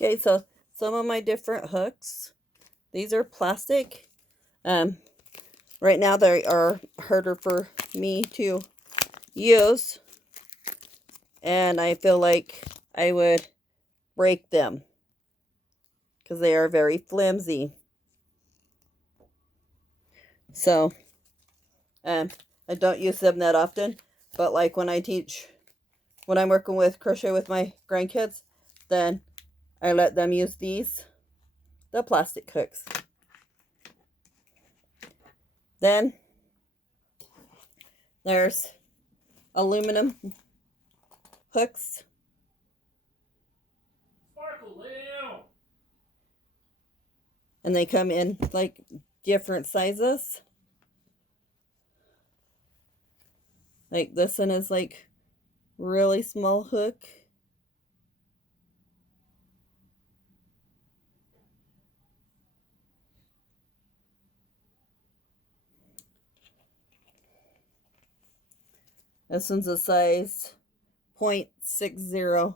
Okay, so some of my different hooks, these are plastic. Right now they are harder for me to use, and I feel like I would break them because they are very flimsy. So I don't use them that often, but like when I'm working with crochet with my grandkids, then I let them use the plastic hooks. Then there's aluminum hooks. And they come in like different sizes. Like this one is like really small hook. This one's a size 0.60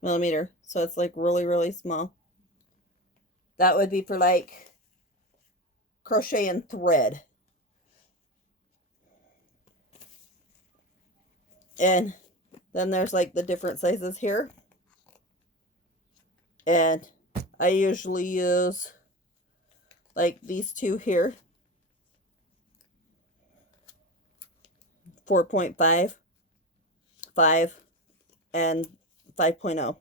millimeter. So it's like really, really small. That would be for like crochet and thread. And then there's like the different sizes here. And I usually use like these two here. 4.5, 5, and 5.0.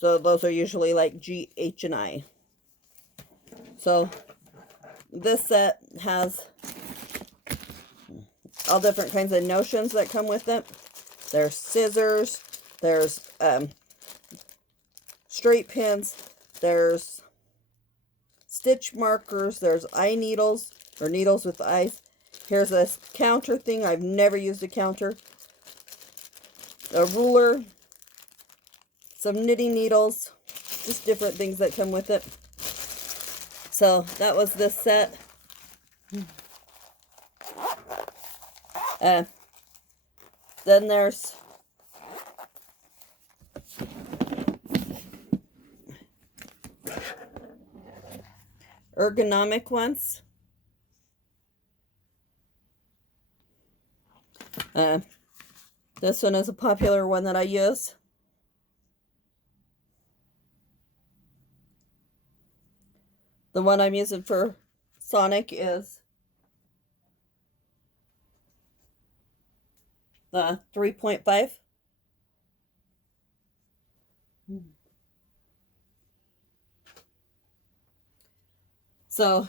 So those are usually like G, H, and I. So this set has all different kinds of notions that come with it. There's scissors, there's straight pins, there's stitch markers, there's eye needles, or needles with eyes. Here's a counter thing. I've never used a counter. A ruler, some knitting needles, just different things that come with it. So that was this set. Then there's ergonomic ones. This one is a popular one that I use. The one I'm using for Sonic is the 3.5. So,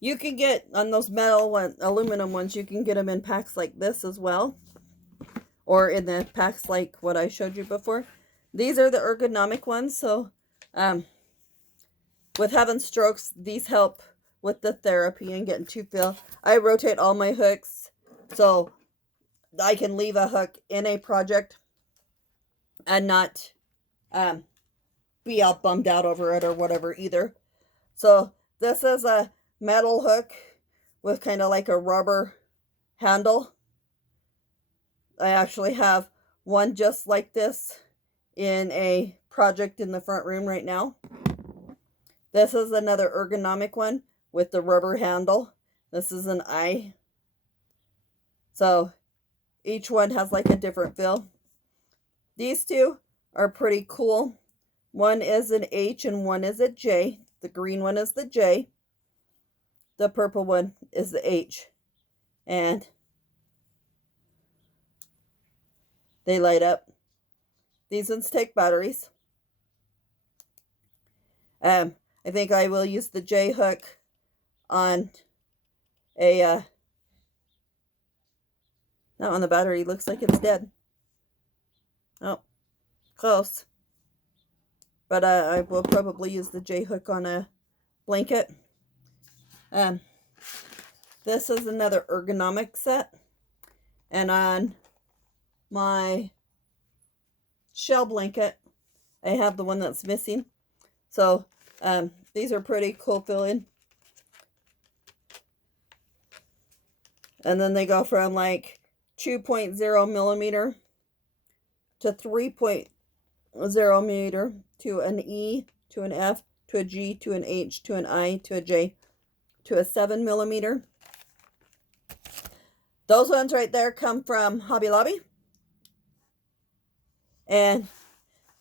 you can get on those metal aluminum ones, you can get them in packs like this as well, or in the packs like what I showed you before. These are the ergonomic ones. So, with having strokes, these help with the therapy and getting to feel. I rotate all my hooks so I can leave a hook in a project and not be all bummed out over it or whatever either. So this is a metal hook with kind of like a rubber handle. I actually have one just like this in a project in the front room right now. This is another ergonomic one with the rubber handle. This is an eye. So each one has like a different feel. These two are pretty cool. One is an H and one is a J. The green one is the J. The purple one is the H. And they light up. These ones take batteries. I think I will use the J hook on a not on the battery. Looks like it's dead. Oh, close. But I will probably use the J hook on a blanket. This is another ergonomic set. And on my shell blanket, I have the one that's missing. So these are pretty cool feeling. And then they go from like 2.0 millimeter to 3.0 millimeter to an E to an F to a G to an H to an I to a J to a 7 millimeter. Those ones right there come from Hobby Lobby. And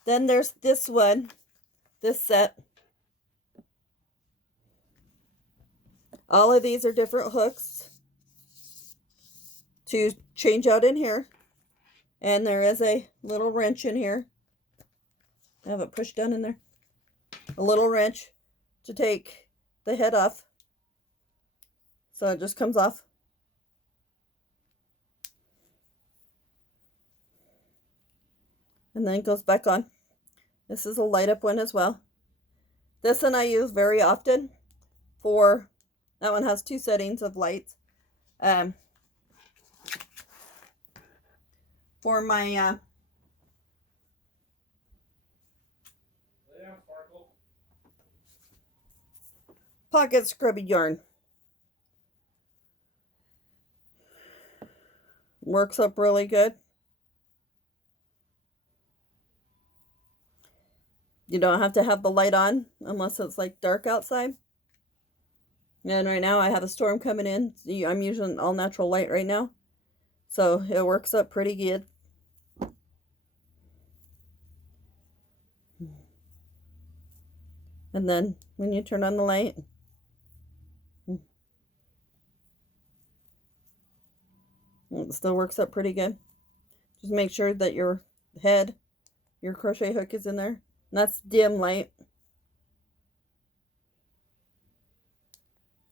then there's this one, this set. All of these are different hooks to change out in here. And there is a little wrench in here. I have it pushed down in there. A little wrench to take the head off. So it just comes off. And then it goes back on. This is a light up one as well. This one I use very often for, that one has 2 settings of lights. For my pocket scrubby yarn. Works up really good. You don't have to have the light on unless it's like dark outside. And right now I have a storm coming in. I'm using all natural light right now. So it works up pretty good. And then when you turn on the light, it still works up pretty good. Just make sure that your head, your crochet hook is in there. And that's dim light.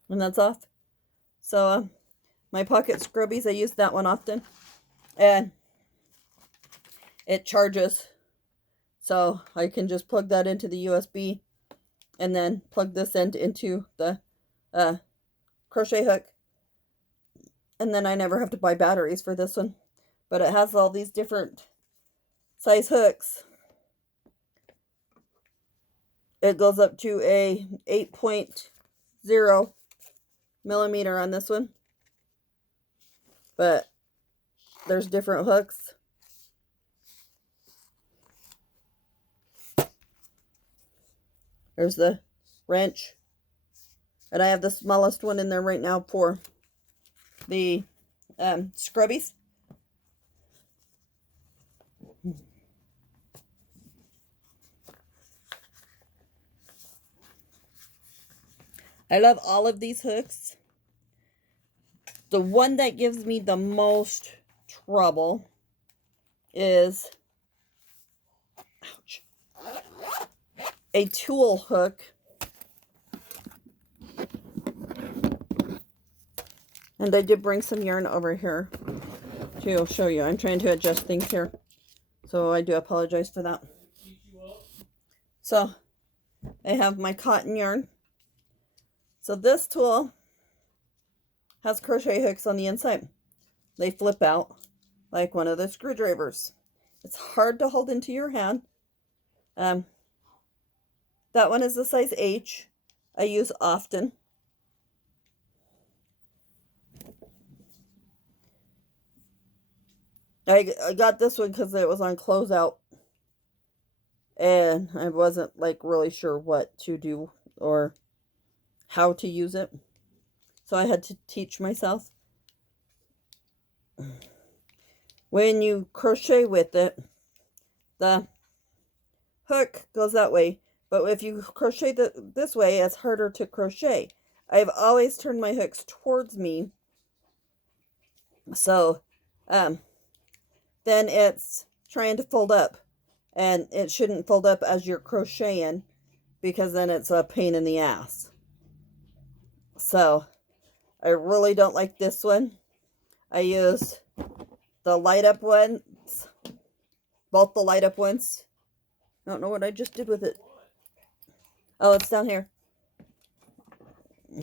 And that's off. So my pocket scrubbies, I use that one often. And it charges. So I can just plug that into the USB and then plug this end into the crochet hook. And then I never have to buy batteries for this one. But it has all these different size hooks. It goes up to a 8.0 millimeter on this one. But there's different hooks. There's the wrench. And I have the smallest one in there right now for the scrubbies. I love all of these hooks. The one that gives me the most trouble is, ouch, a tool hook. And I did bring some yarn over here to show you. I'm trying to adjust things here, so I do apologize for that. So I have my cotton yarn. So this tool has crochet hooks on the inside. They flip out like one of the screwdrivers. It's hard to hold into your hand. That one is a size H. I use often. I got this one because it was on closeout. And I wasn't like really sure what to do or how to use it. So I had to teach myself. When you crochet with it, the hook goes that way. But if you crochet this way, it's harder to crochet. I've always turned my hooks towards me. So, then it's trying to fold up. And it shouldn't fold up as you're crocheting, because then it's a pain in the ass. So, I really don't like this one. I use the light up ones. Both the light up ones. I don't know what I just did with it. Oh, it's down here.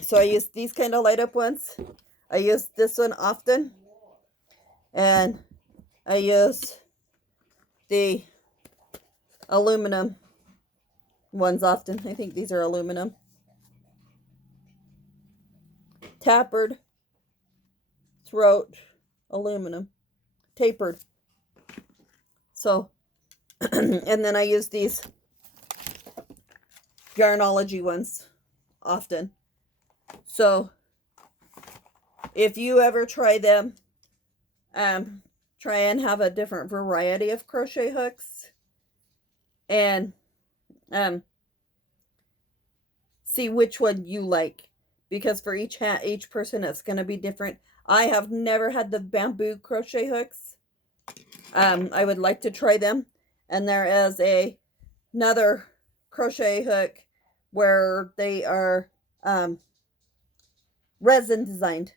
So I use these kind of light up ones. I use this one often. And I use the aluminum ones often. I think these are aluminum. Tapered throat aluminum. tapered. So, and then I use these Yarnology ones often. So, if you ever try them, try and have a different variety of crochet hooks, and see which one you like, because for each person it's going to be different. I have never had the bamboo crochet hooks. I would like to try them. And there is another crochet hook where they are resin designed.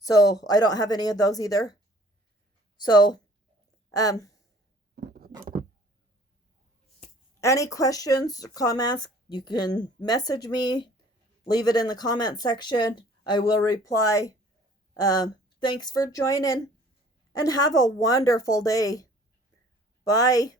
So I don't have any of those either. So any questions or comments, you can message me, leave it in the comment section. I will reply. Thanks for joining, and have a wonderful day. Bye.